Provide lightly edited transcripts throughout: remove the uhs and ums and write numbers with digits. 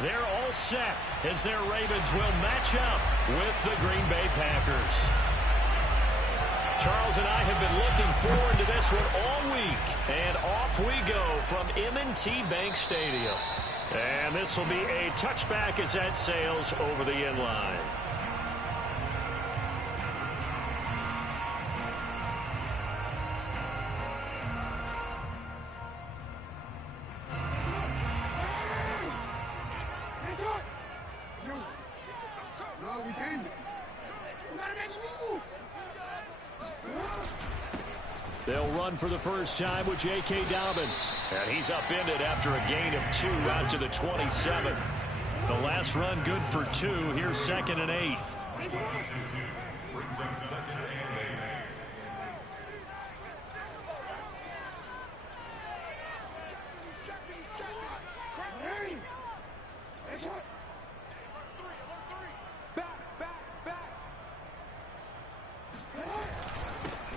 they're all set as their Ravens will match up with the Green Bay Packers. Charles and I have been looking forward to this one all week. And off we go from M&T Bank Stadium. And this will be a touchback as that sails over the end line. They'll run for the first time with J.K. Dobbins. And he's upended after a gain of 2 out to the 27. The last run good for 2. Here's 2nd and 8.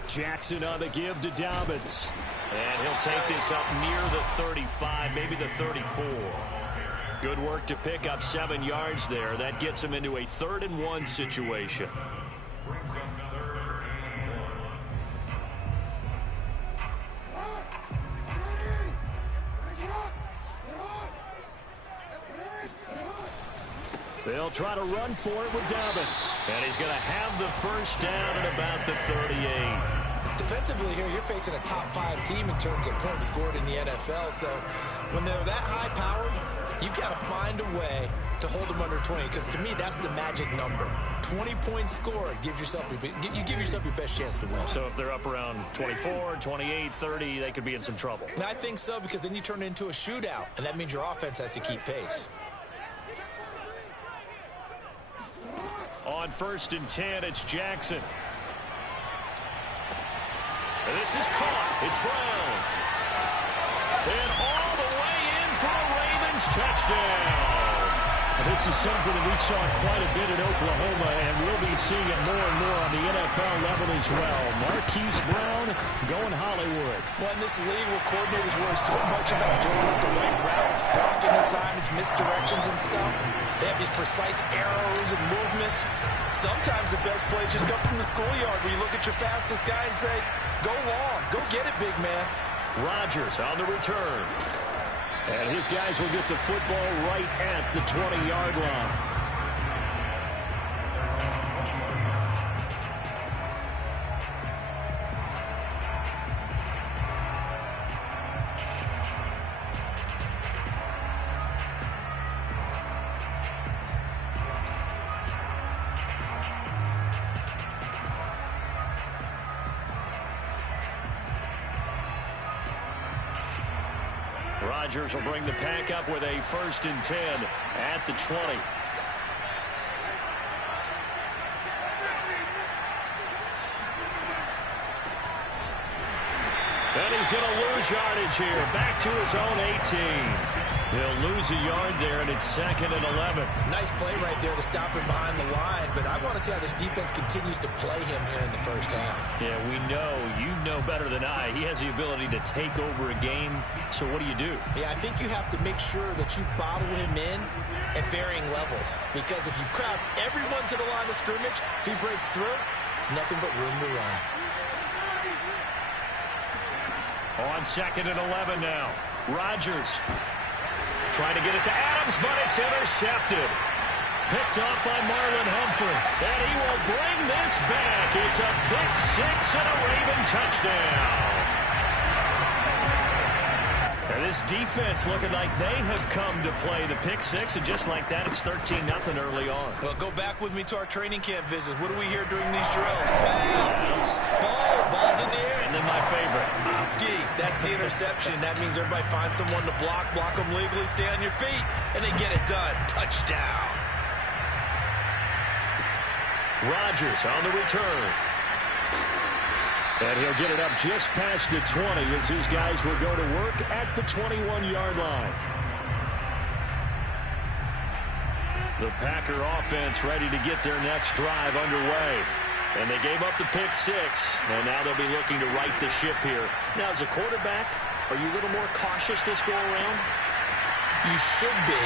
Jackson on the give to Dobbins. And he'll take this up near the 35, maybe the 34. Good work to pick up 7 yards there. That gets him into a 3rd and 1 situation. They'll try to run for it with Dobbins. And he's going to have the first down at about the 38. Defensively here, you're facing a top 5 team in terms of points scored in the NFL. So when they're that high-powered, you've got to find a way to hold them under 20. Because to me, that's the magic number. 20 points scored, you give yourself your best chance to win. So if they're up around 24, 28, 30, they could be in some trouble. I think so, because then you turn it into a shootout, and that means your offense has to keep pace. On 1st and 10, it's Jackson. This is caught. It's Brown. And all the way in for a Ravens touchdown. This is something that we saw quite a bit in Oklahoma, and we'll be seeing it more and more on the NFL level as well. Marquise Brown going Hollywood. Well, in this league where coordinators worry so much about drawing up the right routes, blocking assignments, misdirections and stuff, they have these precise arrows and movements. Sometimes the best plays just come from the schoolyard where you look at your fastest guy and say, go long, go get it, big man. Rodgers on the return. And his guys will get the football right at the 20-yard line. Rodgers will bring the pack up with a 1st and 10 at the 20. And he's going to lose yardage here. Back to his own 18. He'll lose a yard there, and it's 2nd and 11. Nice play right there to stop him behind the line, but I want to see how this defense continues to play him here in the first half. Yeah, we know. You know better than I. He has the ability to take over a game, so what do you do? Yeah, I think you have to make sure that you bottle him in at varying levels, because if you crowd everyone to the line of scrimmage, if he breaks through, there's nothing but room to run. On 2nd and 11 now. Rodgers trying to get it to Adams, but it's intercepted. Picked off by Marlon Humphrey. And he will bring this back. It's a pick 6 and a Raven touchdown. And this defense looking like they have come to play the pick 6, and just like that, it's 13-0 early on. Well, go back with me to our training camp visits. What do we hear during these drills? Pass, ball's in the air. And then my favorite. Oski, that's the interception. That means everybody finds someone to block them legally, stay on your feet, and they get it done. Touchdown. Rodgers on the return. And he'll get it up just past the 20 as his guys will go to work at the 21-yard line. The Packer offense ready to get their next drive underway. And they gave up the pick 6, and now they'll be looking to right the ship here. Now, as a quarterback, are you a little more cautious this go-around? You should be,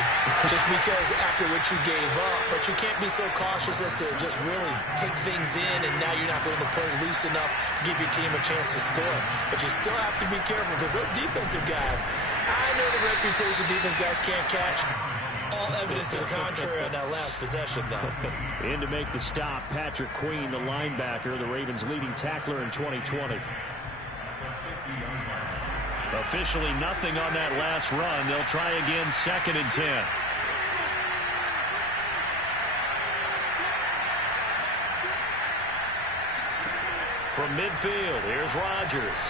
just because after what you gave up. But you can't be so cautious as to just really take things in, and now you're not going to play loose enough to give your team a chance to score. But you still have to be careful, because those defensive guys, I know the reputation defense guys can't catch. All evidence to the contrary on that last possession, though. In to make the stop, Patrick Queen, the linebacker, the Ravens' leading tackler in 2020. Officially nothing on that last run. They'll try again, 2nd and 10. From midfield, here's Rodgers.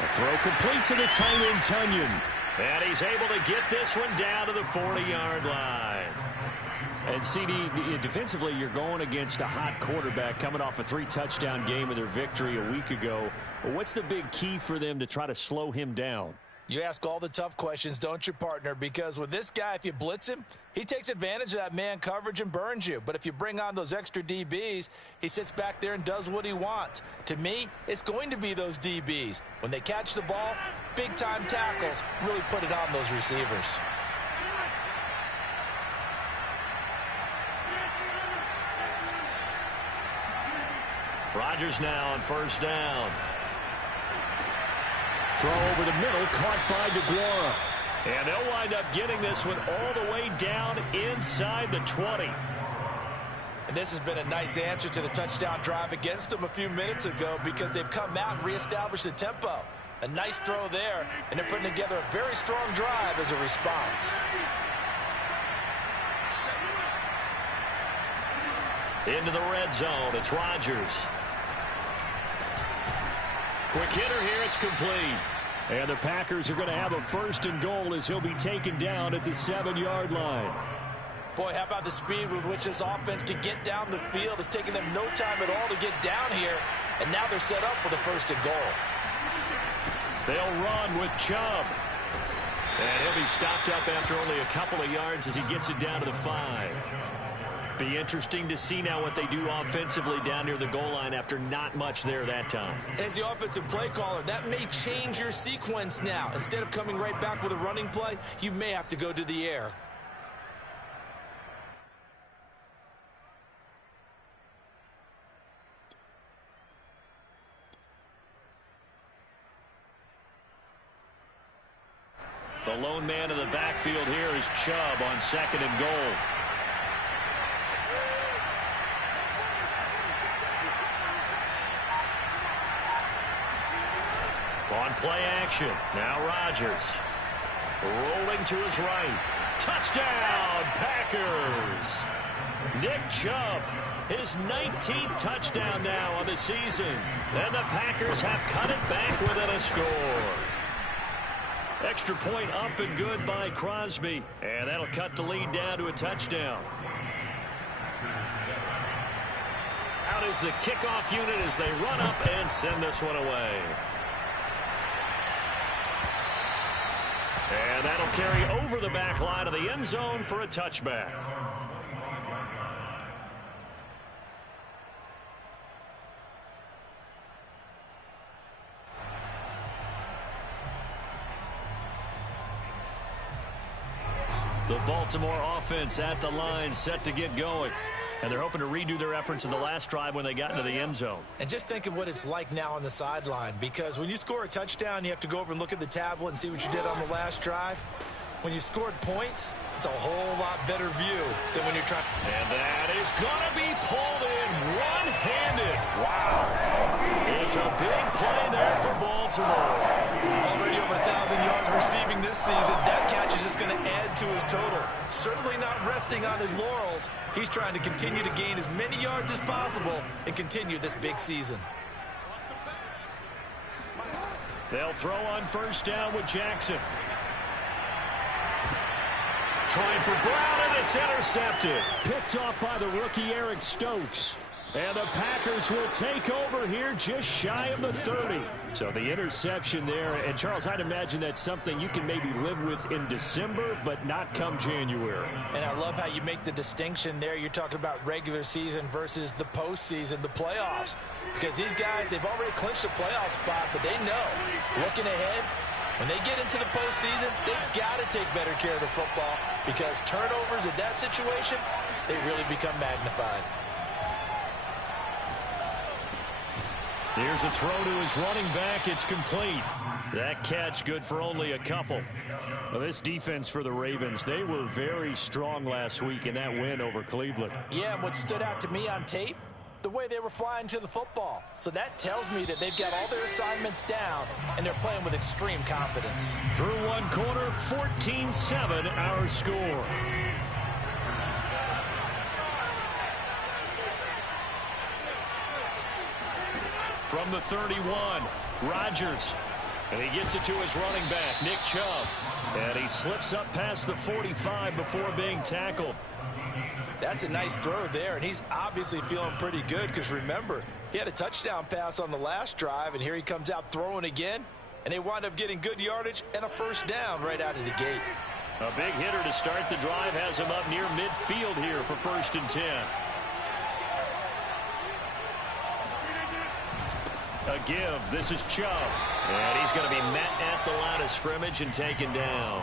A throw complete to the tight end, Tunyon. And he's able to get this one down to the 40-yard line. And, CD, defensively, you're going against a hot quarterback coming off a 3-touchdown game in their victory a week ago. What's the big key for them to try to slow him down? You ask all the tough questions, don't you, partner? Because with this guy, if you blitz him, he takes advantage of that man coverage and burns you. But if you bring on those extra DBs, he sits back there and does what he wants. To me, it's going to be those DBs. When they catch the ball, big-time tackles really put it on those receivers. Rodgers now on 1st down. Throw over the middle, caught by DeGuara. And they'll wind up getting this one all the way down inside the 20. And this has been a nice answer to the touchdown drive against them a few minutes ago, because they've come out and reestablished the tempo. A nice throw there, and they're putting together a very strong drive as a response. Into the red zone, it's Rodgers. Quick hitter here, it's complete. And the Packers are going to have a 1st and goal as he'll be taken down at the 7-yard line. Boy, how about the speed with which this offense can get down the field? It's taken them no time at all to get down here, and now they're set up for the 1st and goal. They'll run with Chubb. And he'll be stopped up after only a couple of yards as he gets it down to the 5. Be interesting to see now what they do offensively down near the goal line after not much there that time. As the offensive play caller, that may change your sequence now. Instead of coming right back with a running play, you may have to go to the air. The lone man in the backfield here is Chubb on 2nd and goal. On play action, now Rodgers. Rolling to his right. Touchdown, Packers! Nick Chubb, his 19th touchdown now on the season. And the Packers have cut it back within a score. Extra point up and good by Crosby. And that'll cut the lead down to a touchdown. Out is the kickoff unit as they run up and send this one away. And that'll carry over the back line of the end zone for a touchback. The Baltimore offense at the line, set to get going. And they're hoping to redo their efforts in the last drive when they got into the end zone. And just think of what it's like now on the sideline, because when you score a touchdown, you have to go over and look at the tablet and see what you did on the last drive. When you scored points, it's a whole lot better view than when you're trying. And that is going to be pulled in one-handed. Wow. It's a big play there for Baltimore. Already over 1,000 yards receiving this season. That catch is just going to add to his total. Certainly not resting on his laurels. He's trying to continue to gain as many yards as possible and continue this big season. They'll throw on 1st down with Jackson. Trying for Brown, and it's intercepted. Picked off by the rookie Eric Stokes. And the Packers will take over here just shy of the 30. So the interception there. And, Charles, I'd imagine that's something you can maybe live with in December, but not come January. And I love how you make the distinction there. You're talking about regular season versus the postseason, the playoffs. Because these guys, they've already clinched a playoff spot, but they know, looking ahead, When they get into the postseason, they've got to take better care of the football because turnovers in that situation, they really become magnified. Here's a throw to his running back. It's complete. That catch good for only a couple. Well, this defense for the Ravens, they were very strong last week in that win over Cleveland. Yeah, and what stood out to me on tape, the way they were flying to the football. So that tells me that they've got all their assignments down, and they're playing with extreme confidence. Through one quarter, 14-7 our score. From the 31, Rodgers. And he gets it to his running back, Nick Chubb. And he slips up past the 45 before being tackled. That's a nice throw there, and he's obviously feeling pretty good because, remember, he had a touchdown pass on the last drive, and here he comes out throwing again, and they wind up getting good yardage and a first down right out of the gate. A big hitter to start the drive has him up near midfield here for 1st and 10. A give. This is Chubb. And he's going to be met at the line of scrimmage and taken down.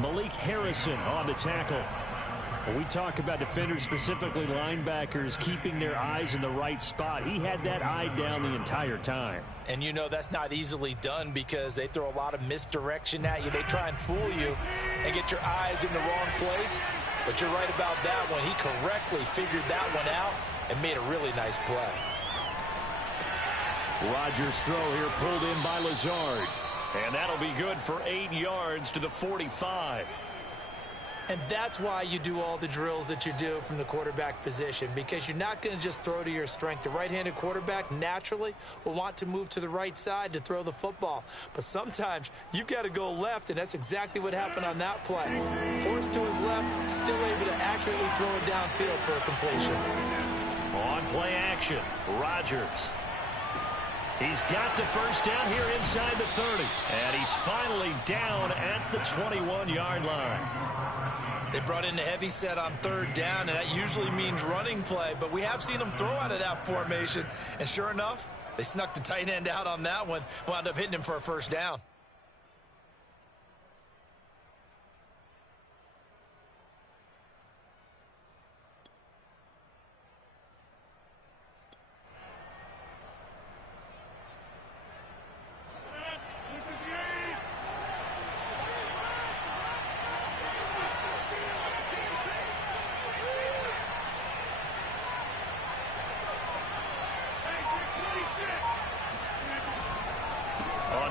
Malik Harrison on the tackle. When we talk about defenders, specifically linebackers, keeping their eyes in the right spot, he had that eye down the entire time. And you know that's not easily done because they throw a lot of misdirection at you. They try and fool you and get your eyes in the wrong place. But you're right about that one. He correctly figured that one out and made a really nice play. Rodgers' throw here pulled in by Lazard. And that'll be good for 8 yards to the 45. And that's why you do all the drills that you do from the quarterback position, because you're not going to just throw to your strength. The right-handed quarterback naturally will want to move to the right side to throw the football. But sometimes you've got to go left, and that's exactly what happened on that play. Forced to his left, still able to accurately throw it downfield for a completion. On play action, Rodgers. He's got the first down here inside the 30. And he's finally down at the 21-yard line. They brought in the heavy set on 3rd down, and that usually means running play. But we have seen them throw out of that formation. And sure enough, they snuck the tight end out on that one. Wound up hitting him for a first down.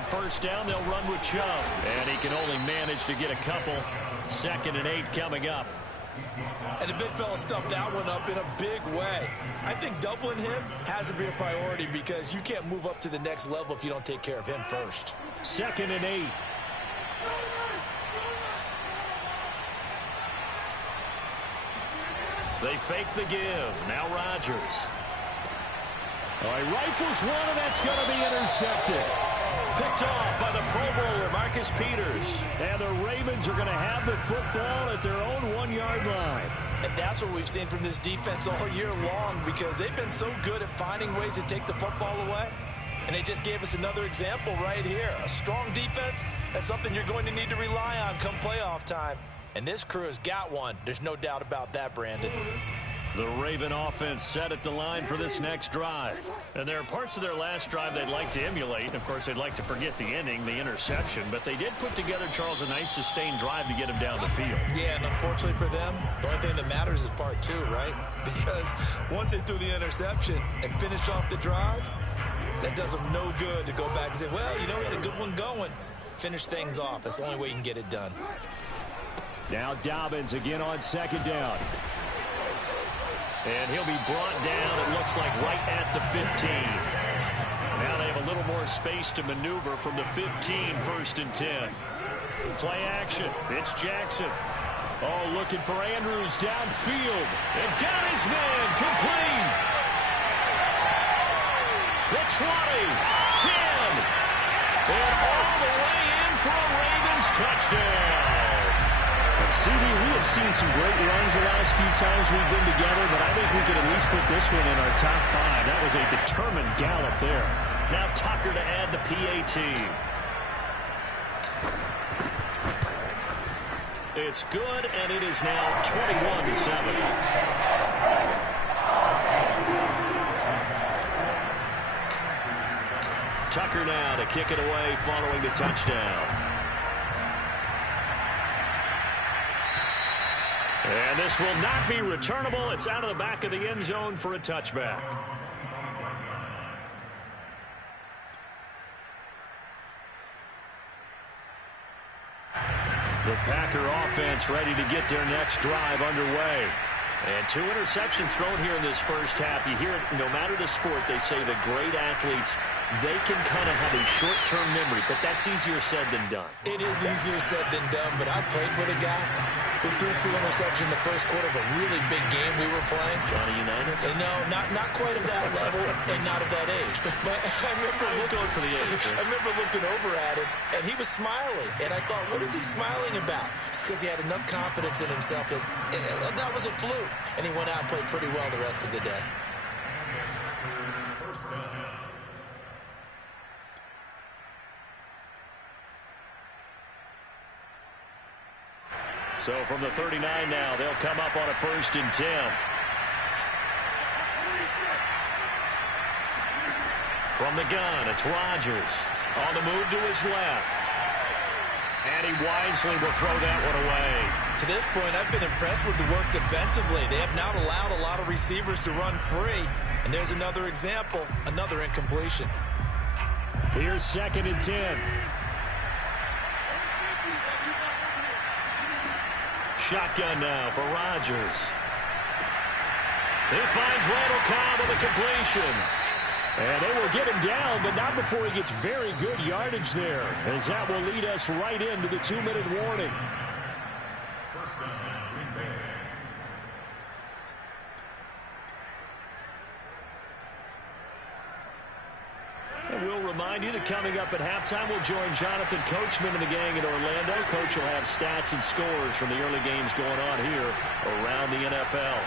First down, they'll run with Chubb. And he can only manage to get a couple. 2nd and 8 coming up. And the big fella stuffed that one up in a big way. I think doubling him has to be a priority because you can't move up to the next level if you don't take care of him first. 2nd and 8. They fake the give. Now Rodgers. All right, rifles one, and that's going to be intercepted. Picked off by the Pro Bowler, Marcus Peters. And the Ravens are going to have the football at their own 1-yard line. And that's what we've seen from this defense all year long because they've been so good at finding ways to take the football away. And they just gave us another example right here. A strong defense, that's something you're going to need to rely on come playoff time. And this crew has got one. There's no doubt about that, Brandon. The Raven offense set at the line for this next drive. And there are parts of their last drive they'd like to emulate. And of course, they'd like to forget the ending, the interception. But they did put together, Charles, a nice sustained drive to get him down the field. Yeah, and unfortunately for them, the only thing that matters is part 2, right? Because once they threw the interception and finished off the drive, that does them no good to go back and say, well, you know, we had a good one going. Finish things off. That's the only way you can get it done. Now Dobbins again on 2nd down. And he'll be brought down, it looks like, right at the 15. Now they have a little more space to maneuver from the 15, 1st and 10. Play action. It's Jackson. Oh, looking for Andrews downfield. And got his man complete. The 20, 10. And all the way in for a Ravens touchdown. CD, we have seen some great runs the last few times we've been together, but I think we could at least put this one in our top 5. That was a determined gallop there. Now Tucker to add the PAT. It's good, and it is now 21-7. Tucker now to kick it away following the touchdown. And this will not be returnable. It's out of the back of the end zone for a touchback. The Packer offense ready to get their next drive underway. And 2 interceptions thrown here in this first half. You hear it, no matter the sport, they say the great athletes, they can kind of have a short-term memory, but that's easier said than done. It is easier said than done, but I played with a guy who threw 2 interceptions in the first quarter of a really big game we were playing. Johnny Unitas? No, not quite of that level and not of that age. But I remember looking over at him, and he was smiling. And I thought, what is he smiling about? It's because he had enough confidence in himself that that was a fluke. And he went out and played pretty well the rest of the day. So from the 39 now, they'll come up on a 1st and 10. From the gun, it's Rodgers. On the move to his left. And he wisely will throw that one away. To this point, I've been impressed with the work defensively. They have not allowed a lot of receivers to run free. And there's another example, another incompletion. Here's 2nd and 10. Shotgun now for Rodgers. He finds Randall Cobb with a completion. And they will get him down, but not before he gets very good yardage there, as that will lead us right into the 2-minute warning. And we'll remind you that coming up at halftime, we'll join Jonathan Coachman and the gang in Orlando. Coach will have stats and scores from the early games going on here around the NFL.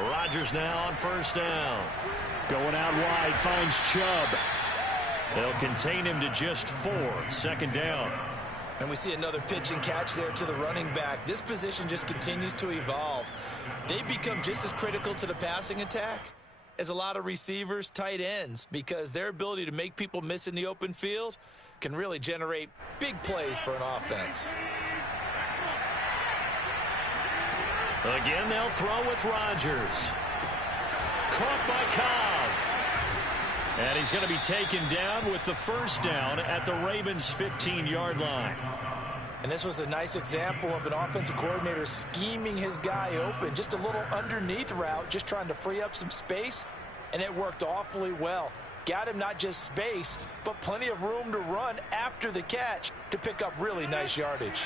Rodgers now on 1st down. Going out wide, finds Chubb. They'll contain him to just 4. 2nd down. And we see another pitch and catch there to the running back. This position just continues to evolve. They become just as critical to the passing attack as a lot of receivers, tight ends, because their ability to make people miss in the open field can really generate big plays for an offense. Again, they'll throw with Rodgers. Caught by Cobb. And he's going to be taken down with the 1st down at the Ravens' 15-yard line. And this was a nice example of an offensive coordinator scheming his guy open. Just a little underneath route, just trying to free up some space, and it worked awfully well. Got him not just space, but plenty of room to run after the catch to pick up really nice yardage.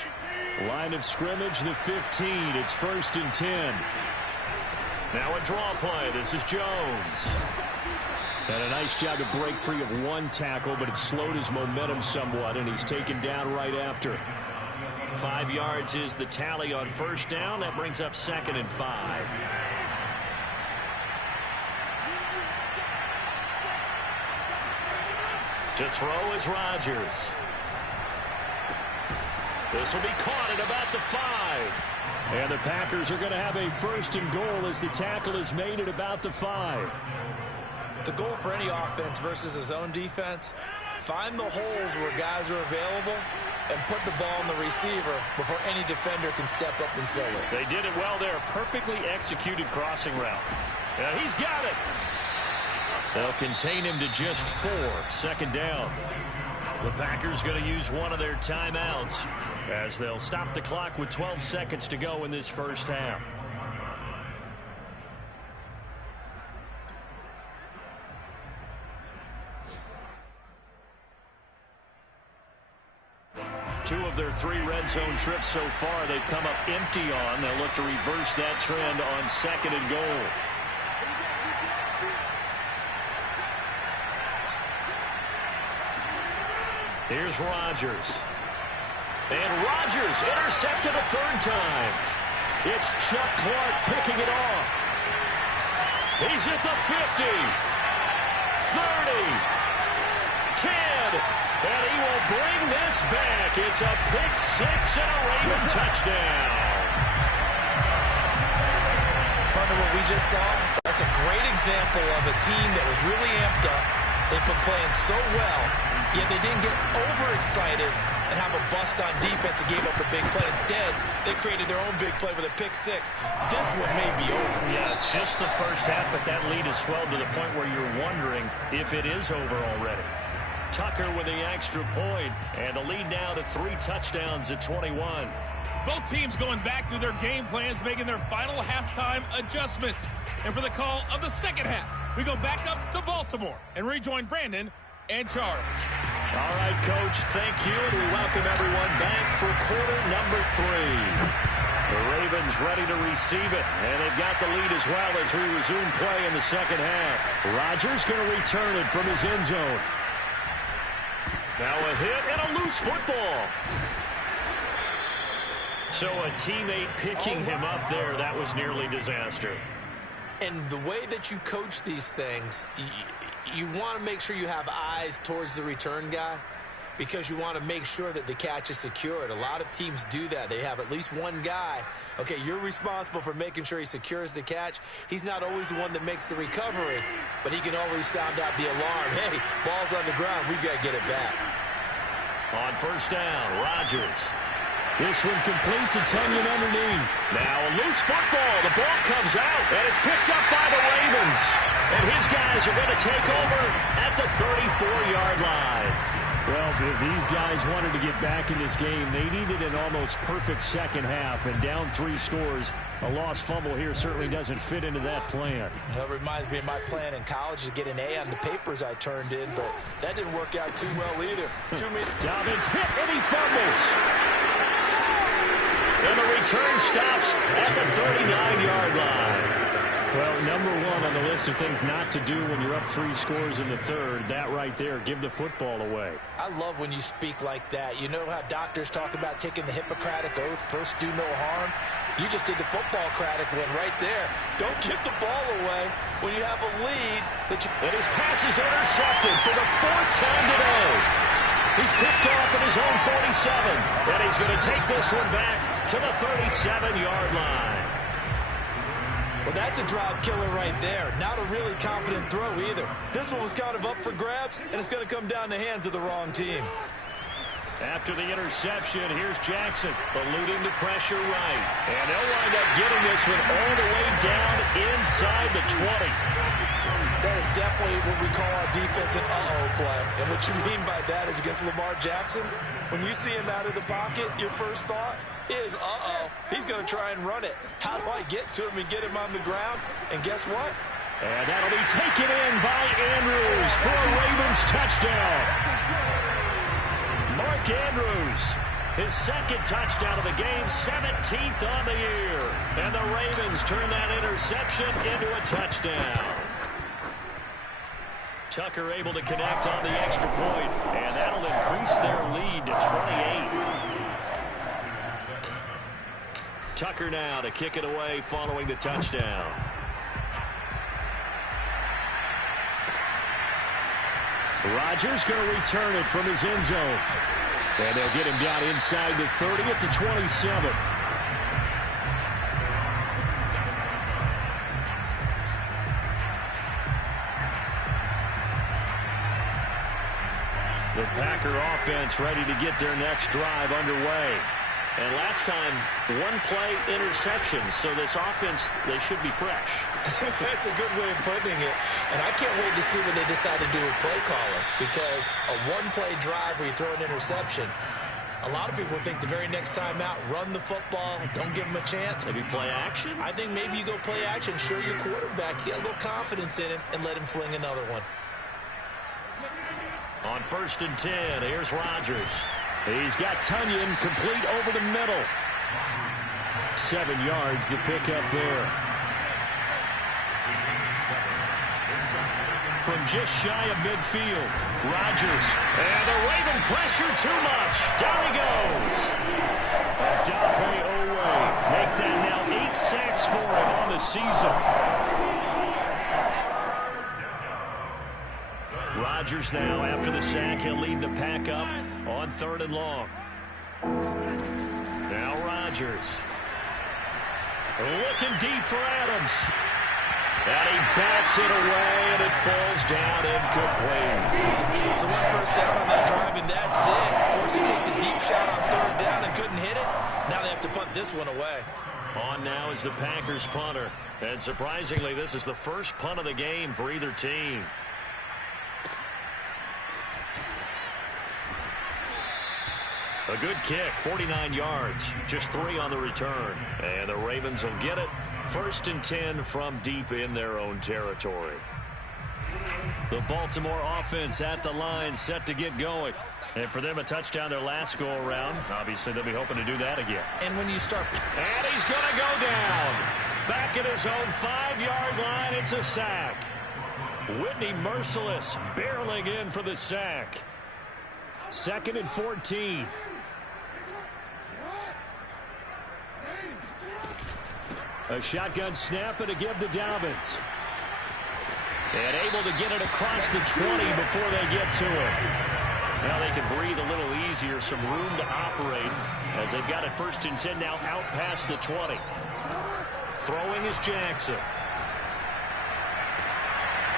Line of scrimmage, the 15. It's 1st and 10. Now a draw play. This is Jones. And a nice job to break free of 1 tackle, but it slowed his momentum somewhat, and he's taken down right after. 5 yards is the tally on 1st down. That brings up 2nd and 5. To throw is Rodgers. This will be caught at about the 5. And the Packers are going to have a 1st and goal as the tackle is made at about the 5. The goal for any offense versus a zone defense, find the holes where guys are available and put the ball on the receiver before any defender can step up and fill it. They did it well there. Perfectly executed crossing route. And he's got it. They'll contain him to just 4. 2nd down. The Packers going to use one of their timeouts as they'll stop the clock with 12 seconds to go in this first half. Two of their 3 red zone trips so far they've come up empty on. They'll look to reverse that trend on 2nd and goal. Here's Rodgers. And Rodgers intercepted a 3rd time. It's Chuck Clark picking it off. He's at the 50, 30, 10, and he will bring this back. It's a pick six and a Raven touchdown. Part of what we just saw, that's a great example of a team that was really amped up. They've been playing so well, yet they didn't get overexcited and have a bust on defense and gave up a big play. Instead, they created their own big play with a pick six. This one may be over. Yeah, it's just the first half, but that lead has swelled to the point where you're wondering if it is over already. Tucker with the extra point, and the lead now to 3 touchdowns at 21. Both teams going back through their game plans, making their final halftime adjustments. And for the call of the second half, we go back up to Baltimore and rejoin Brandon and Charles. All right, Coach, thank you, and we welcome everyone back for quarter number 3. The Ravens ready to receive it, and they've got the lead as well as we resume play in the second half. Rodgers going to return it from his end zone. Now a hit and a loose football. So a teammate picking him up there, that was nearly disaster. And the way that you coach these things, you want to make sure you have eyes towards the return guy because you want to make sure that the catch is secured. A lot of teams do that. They have at least one guy. Okay, you're responsible for making sure he secures the catch. He's not always the one that makes the recovery, but he can always sound out the alarm. Hey, ball's on the ground. We've got to get it back. On first down, Rodgers. This one complete to Tunyon underneath. Now a loose football. The ball comes out, and it's picked up by the Ravens. And his guys are going to take over at the 34-yard line. Well, if these guys wanted to get back in this game, they needed an almost perfect second half. And down 3 scores, a lost fumble here certainly doesn't fit into that plan. That reminds me of my plan in college to get an A on the papers I turned in, but that didn't work out too well either. Dobbins hit, and he fumbles. And the return stops at the 39-yard line. Well, number 1 on the list of things not to do when you're up 3 scores in the third, that right there, give the football away. I love when you speak like that. You know how doctors talk about taking the Hippocratic oath, first do no harm? You just did the football-cratic one right there. Don't give the ball away when you have a lead. And his pass is intercepted for the 4th time today. He's picked off at his own 47, and he's going to take this one back to the 37-yard line. Well, that's a drive killer right there. Not a really confident throw either. This one was kind of up for grabs, and it's going to come down the hands of the wrong team. After the interception, here's Jackson, eluding the pressure right. And they'll wind up getting this one all the way down inside the 20. That is definitely what we call our defense an uh-oh play. And what you mean by that is against Lamar Jackson, when you see him out of the pocket, your first thought is, uh-oh, he's going to try and run it. How do I get to him and get him on the ground? And guess what? And that'll be taken in by Andrews for a Ravens touchdown. Mark Andrews, his 2nd touchdown of the game, 17th on the year. And the Ravens turn that interception into a touchdown. Tucker able to connect on the extra point, and that'll increase their lead to 28. Tucker now to kick it away following the touchdown. Rodgers going to return it from his end zone. And they'll get him down inside the 30 at the 27. The Packer offense ready to get their next drive underway. And last time, 1 play interception, so this offense, they should be fresh. That's a good way of putting it. And I can't wait to see what they decide to do with play calling, because a 1-play drive where you throw an interception, a lot of people think the very next time out, run the football, don't give them a chance. Maybe play action? I think maybe you go play action, show your quarterback, get a little confidence in him, and let him fling another one. On 1st and 10, here's Rodgers. He's got Tunyon complete over the middle. 7 yards the pickup there. From just shy of midfield, Rodgers. And the Raven pressure too much. Down he goes. Odafe Owe. Make that now 8 sacks for him on the season. Rodgers now after the sack. He'll lead the pack up on 3rd and long. Now Rodgers. Looking deep for Adams. And he bats it away, and it falls down incomplete. So 1 first down on that drive, and that's it. Forced to take the deep shot on 3rd down and couldn't hit it. Now they have to punt this one away. On now is the Packers punter. And surprisingly, this is the first punt of the game for either team. A good kick, 49 yards, just 3 on the return. And the Ravens will get it. 1st and 10 from deep in their own territory. The Baltimore offense at the line, set to get going. And for them, a touchdown their last go-around. Obviously, they'll be hoping to do that again. And when you start... And he's going to go down. Back at his own 5-yard line, it's a sack. Whitney Merciless barreling in for the sack. 2nd and 14. A shotgun snap and a give to Dobbins. And able to get it across the 20 before they get to it. Now they can breathe a little easier, some room to operate as they've got it 1st and 10 now out past the 20. Throwing is Jackson.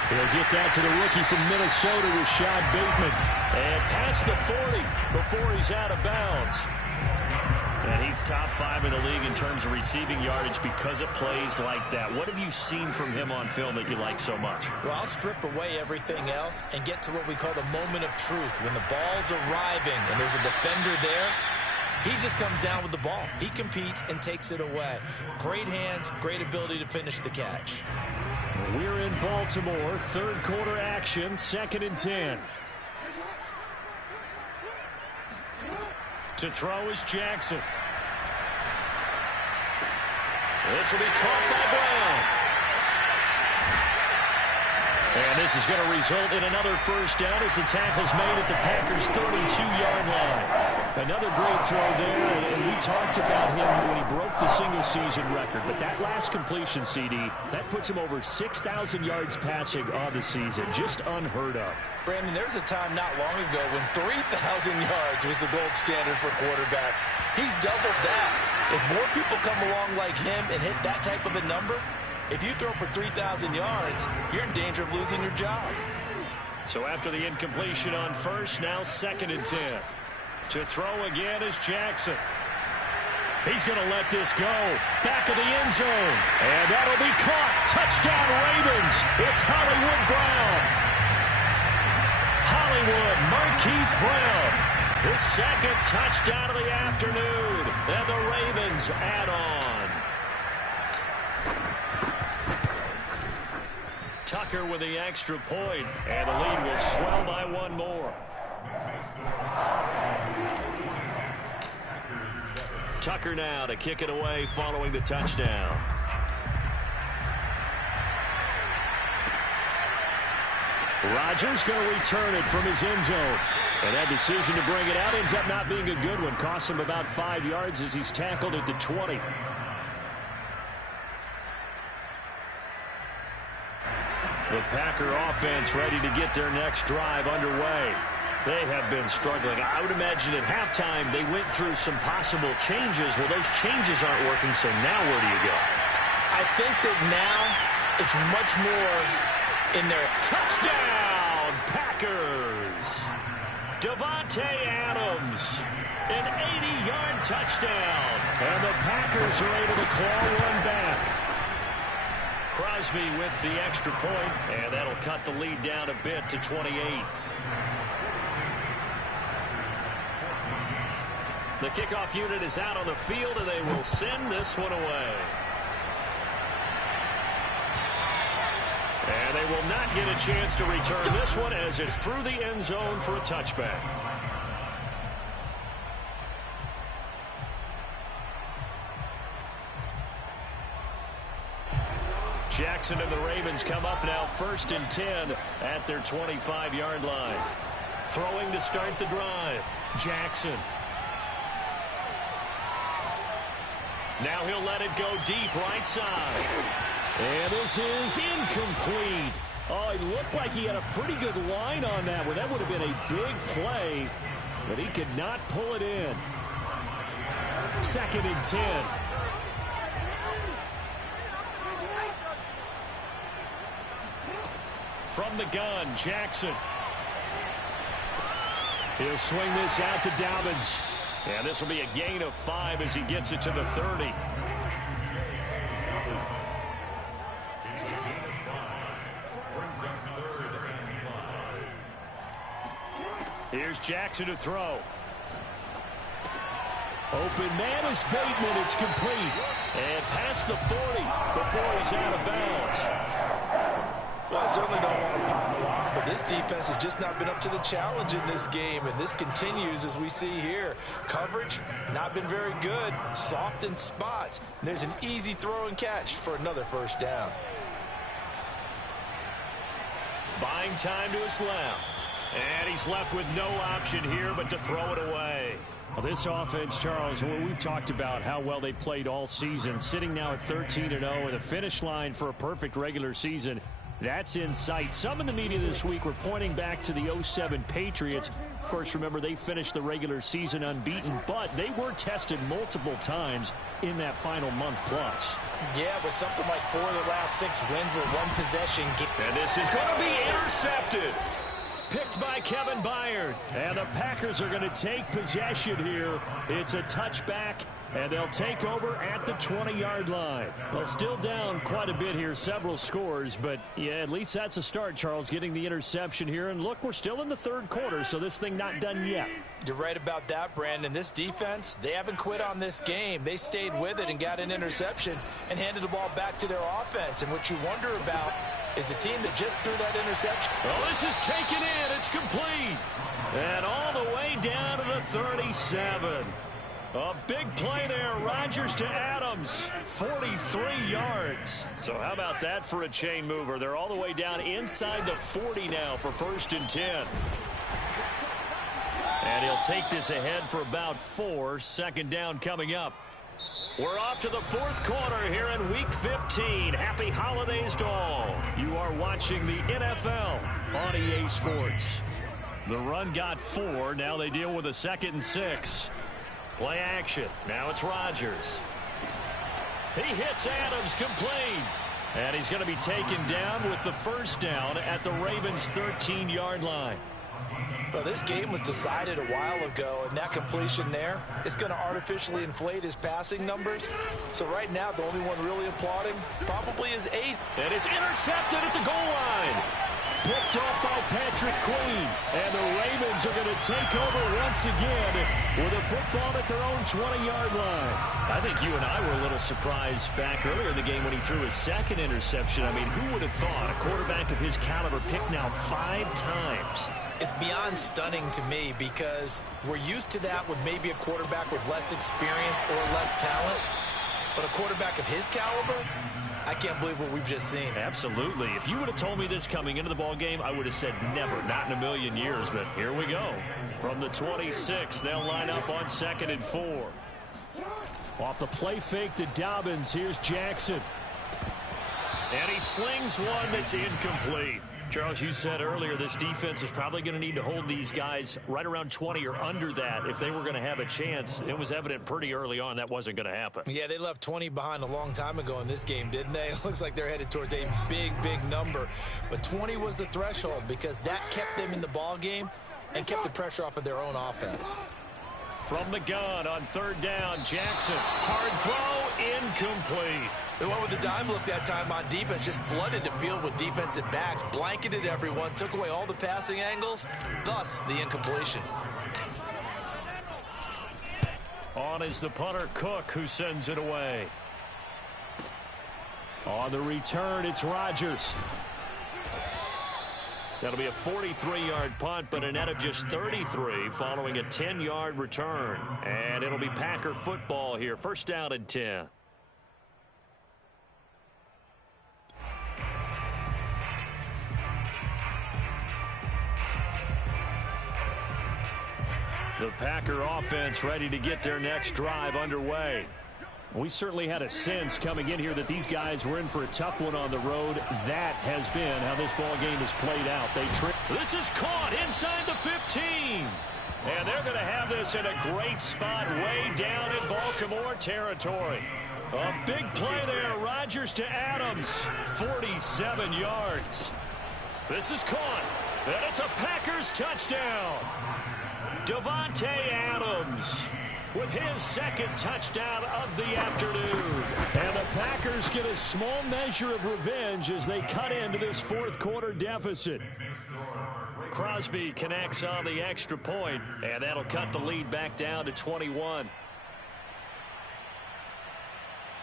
He'll get that to the rookie from Minnesota, Rashad Bateman. And past the 40 before he's out of bounds. And he's top 5 in the league in terms of receiving yardage because of plays like that. What have you seen from him on film that you like so much? Well, I'll strip away everything else and get to what we call the moment of truth. When the ball's arriving and there's a defender there, he just comes down with the ball. He competes and takes it away. Great hands, great ability to finish the catch. We're in Baltimore. 3rd quarter action, 2nd and 10. To throw is Jackson. This will be caught by Brown. And this is going to result in another 1st down as the tackle's made at the Packers' 32-yard line. Another great throw there, and we talked about him when he broke the single-season record. But that last completion, CD, that puts him over 6,000 yards passing on the season. Just unheard of. Brandon, there was a time not long ago when 3,000 yards was the gold standard for quarterbacks. He's doubled that. If more people come along like him and hit that type of a number, if you throw for 3,000 yards, you're in danger of losing your job. So after the incompletion on 1st, now 2nd and 10. To throw again is Jackson. He's going to let this go. Back of the end zone. And that'll be caught. Touchdown Ravens. It's Hollywood Brown. Hollywood Marquise Brown. His 2nd touchdown of the afternoon. And the Ravens add on. Tucker with the extra point. And the lead will swell by 1 more. Tucker now to kick it away following the touchdown. Rodgers going to return it from his end zone. And that decision to bring it out ends up not being a good one. Costs him about 5 yards as he's tackled at the 20. The Packer offense ready to get their next drive underway. They have been struggling. I would imagine at halftime they went through some possible changes. Well, those changes aren't working, so now where do you go? I think that now it's much more in their touchdown, Packers. Davante Adams, an 80-yard touchdown. And the Packers are able to claw one back. Crosby with the extra point, and that'll cut the lead down a bit to 28. The kickoff unit is out on the field, and they will send this one away. And they will not get a chance to return this one as it's through the end zone for a touchback. Jackson and the Ravens come up now 1st and 10 at their 25-yard line. Throwing to start the drive. Jackson. Now he'll let it go deep right side. And this is incomplete. Oh, it looked like he had a pretty good line on that one. That would have been a big play, but he could not pull it in. 2nd and 10. From the gun, Jackson. He'll swing this out to Dobbins. And this will be a gain of 5 as he gets it to the 30. Here's Jackson to throw. Open man is Bateman. It's complete. And past the 40 before he's out of bounds. Well, I certainly don't want to pop a lot, but this defense has just not been up to the challenge in this game, and this continues as we see here. Coverage, not been very good. Soft in spots. There's an easy throw and catch for another first down. Buying time to his left. And he's left with no option here but to throw it away. Well, this offense, Charles, we've talked about how well they played all season. Sitting now at 13-0 with a finish line for a perfect regular season. That's in sight. Some in the media this week were pointing back to the 07 Patriots. Of course, remember, they finished the regular season unbeaten, but they were tested multiple times in that final month plus. Yeah, but something like 4 of the last 6 wins were one possession. And this is going to be intercepted. Picked by Kevin Byard. And the Packers are going to take possession here. It's a touchback, and they'll take over at the 20-yard line. Well, still down quite a bit here, several scores, but yeah, at least that's a start, Charles, getting the interception here. And look, we're still in the 3rd quarter, so this thing not done yet. You're right about that, Brandon. This defense, they haven't quit on this game. They stayed with it and got an interception and handed the ball back to their offense. And what you wonder about is the team that just threw that interception. Oh, this is taken in. It's complete. And all the way down to the 37. A big play there. Rodgers to Adams. 43 yards. So how about that for a chain mover? They're all the way down inside the 40 now for 1st and 10. And he'll take this ahead for about 4. 2nd down coming up. We're off to the 4th quarter here in Week 15. Happy holidays to all. You are watching the NFL on EA Sports. The run got 4. Now they deal with a 2nd and 6. Play action. Now it's Rodgers. He hits Adams complete. And he's going to be taken down with the 1st down at the Ravens' 13-yard line. Well, this game was decided a while ago, and that completion there is going to artificially inflate his passing numbers. So right now, the only one really applauding probably is 8. And it's intercepted at the goal line. Picked off by Patrick Queen. And the Ravens are going to take over once again with a football at their own 20-yard line. I think you and I were a little surprised back earlier in the game when he threw his 2nd interception. I mean, who would have thought a quarterback of his caliber picked now 5 times? It's beyond stunning to me because we're used to that with maybe a quarterback with less experience or less talent. But a quarterback of his caliber, I can't believe what we've just seen. Absolutely. If you would have told me this coming into the ball game, I would have said never, not in a million years. But here we go. From the 26, they'll line up on 2nd and 4. Off the play fake to Dobbins, here's Jackson. And he slings one that's incomplete. Charles, you said earlier this defense is probably going to need to hold these guys right around 20 or under that if they were going to have a chance. It was evident pretty early on that wasn't going to happen. Yeah, they left 20 behind a long time ago in this game, didn't they? It looks like they're headed towards a big, big number. But 20 was the threshold because that kept them in the ball game and kept the pressure off of their own offense. From the gun on 3rd down, Jackson. Hard throw, incomplete. They went with the dime look that time on defense, just flooded the field with defensive backs, blanketed everyone, took away all the passing angles, thus the incompletion. On is the punter, Cook, who sends it away. On the return, it's Rodgers. That'll be a 43-yard punt, but a net of just 33 following a 10-yard return. And it'll be Packer football here. 1st down and 10. The Packer offense ready to get their next drive underway. We certainly had a sense coming in here that these guys were in for a tough one on the road. That has been how this ball game has played out. This is caught inside the 15. And they're going to have this in a great spot way down in Baltimore territory. A big play there. Rodgers to Adams. 47 yards. This is caught. And it's a Packers touchdown. Davante Adams with his second touchdown of the afternoon. And the Packers get a small measure of revenge as they cut into this fourth quarter deficit. Crosby connects on the extra point, and that'll cut the lead back down to 21.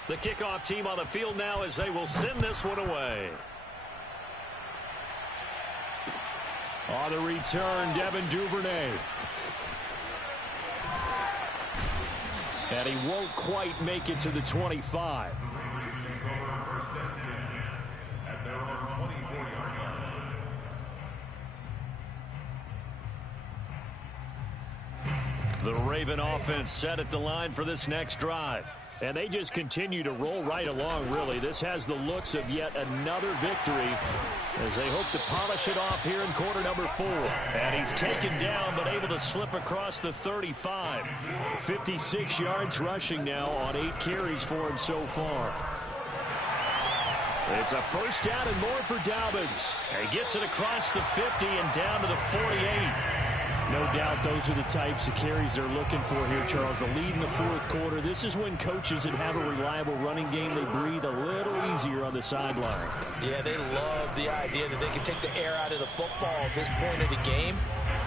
The kickoff team on the field now as they will send this one away. On the return, Devin Duvernay. And he won't quite make it to the 25. The Raven offense set at the line for this next drive. And they just continue to roll right along, really. This has the looks of yet another victory as they hope to polish it off here in quarter number 4. And he's taken down but able to slip across the 35. 56 yards rushing now on 8 carries for him so far. It's a first down and more for Dobbins. He gets it across the 50 and down to the 48. No doubt those are the types of carries they're looking for here, Charles. The lead in the fourth quarter. This is when coaches that have a reliable running game, they breathe a little easier on the sideline. Yeah, they love the idea that they can take the air out of the football at this point of the game.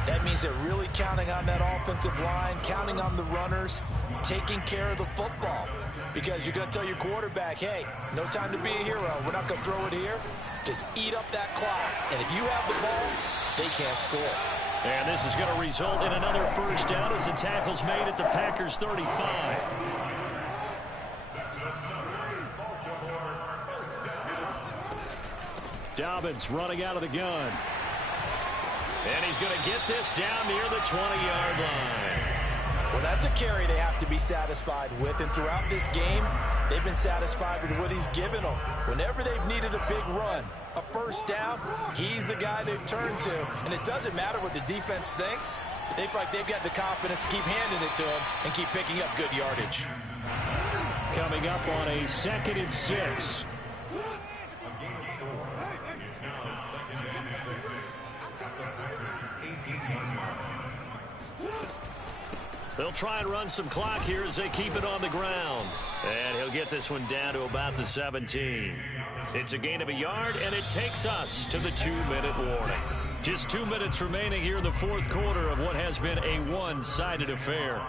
That means they're really counting on that offensive line, counting on the runners, taking care of the football. Because you're going to tell your quarterback, hey, no time to be a hero. We're not going to throw it here. Just eat up that clock. And if you have the ball, they can't score. And this is going to result in another first down as the tackle's made at the Packers' 35. Dobbins running out of the gun. And he's going to get this down near the 20-yard line. Well, that's a carry they have to be satisfied with. And throughout this game, they've been satisfied with what he's given them. Whenever they've needed a big run, a first down, he's the guy they've turned to. And it doesn't matter what the defense thinks. They feel like they've got the confidence to keep handing it to him and keep picking up good yardage. Coming up on a 2nd and 6. They'll try and run some clock here as they keep it on the ground. And he'll get this one down to about the 17. It's a gain of a yard, and it takes us to the 2-minute warning. Just 2 minutes remaining here in the fourth quarter of what has been a one-sided affair.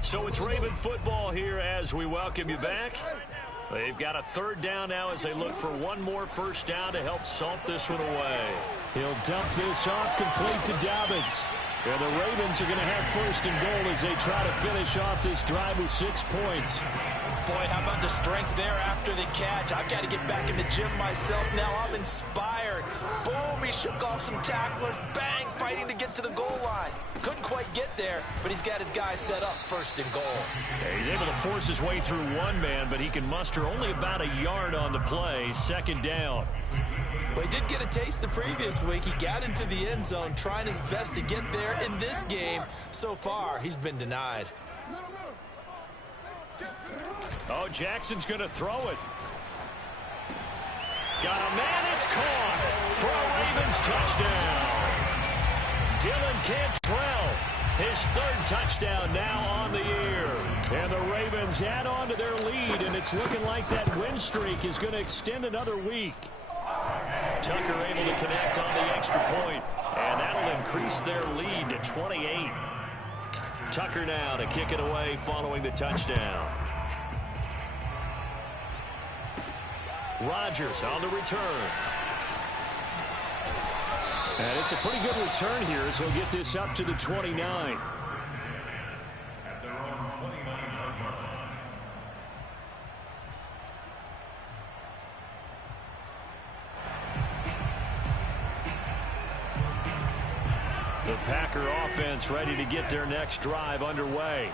So it's Raven football here as we welcome you back. They've got a third down now as they look for one more first down to help salt this one away. He'll dump this off complete to Dobbins. And the Ravens are going to have first and goal as they try to finish off this drive with 6 points. Boy, how about the strength there after the catch? I've got to get back in the gym myself now. I'm inspired. Boom, he shook off some tacklers. Bang, fighting to get to the goal line. Couldn't quite get there, but he's got his guys set up first and goal. Yeah, he's able to force his way through one man, but he can muster only about a yard on the play. Second down. Well, he did get a taste the previous week. He got into the end zone, trying his best to get there. In this game, so far, he's been denied. Oh, Jackson's going to throw it. Got a man, it's caught for a Ravens touchdown. Dylan Cantrell, his third touchdown now on the year. And the Ravens add on to their lead, and it's looking like that win streak is going to extend another week. Tucker able to connect on the extra point, and that'll increase their lead to 28. Tucker now to kick it away following the touchdown. Rodgers on the return. And it's a pretty good return here as he'll get this up to the 29. The The Packer offense ready to get their next drive underway.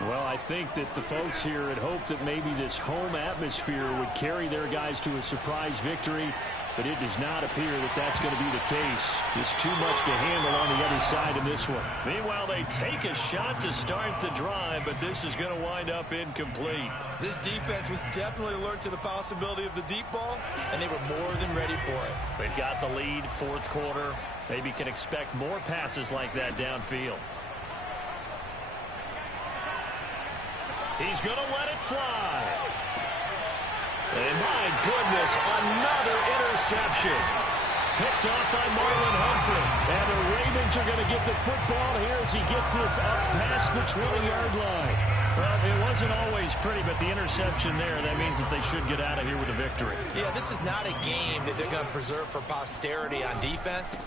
Well, I think that the folks here had hoped that maybe this home atmosphere would carry their guys to a surprise victory, but it does not appear that that's going to be the case. Just too much to handle on the other side in this one. Meanwhile, they take a shot to start the drive, but this is going to wind up incomplete. This defense was definitely alert to the possibility of the deep ball, and they were more than ready for it. They've got the lead, fourth quarter. Maybe can expect more passes like that downfield. He's going to let it fly. And my goodness, another interception. Picked off by Marlon Humphrey. And the Ravens are going to get the football here as he gets this up past the 20-yard line. Well, it wasn't always pretty, but the interception there, that means that they should get out of here with a victory. Yeah, this is not a game that they're going to preserve for posterity on defense,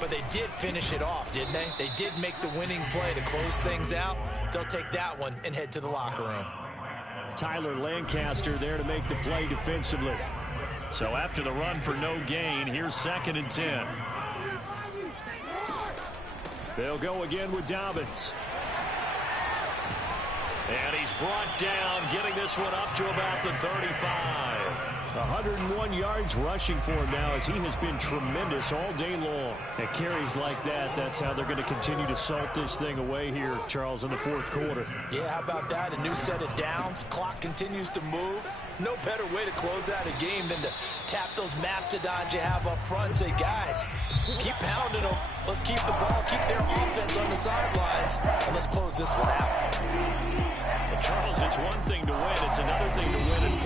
but they did finish it off, didn't they? They did make the winning play to close things out. They'll take that one and head to the locker room. Tyler Lancaster there to make the play defensively. So after the run for no gain, here's 2nd and 10. They'll go again with Dobbins. And he's brought down, getting this one up to about the 35. 101 yards rushing for him now as he has been tremendous all day long. At carries like that, that's how they're going to continue to salt this thing away here, Charles, in the fourth quarter. Yeah, how about that? A new set of downs. Clock continues to move. No better way to close out a game than to tap those mastodons you have up front and say, guys, keep pounding them. Let's keep the ball, keep their offense on the sidelines, and let's close this one out. Well, Charles, it's one thing to win. It's another thing to win and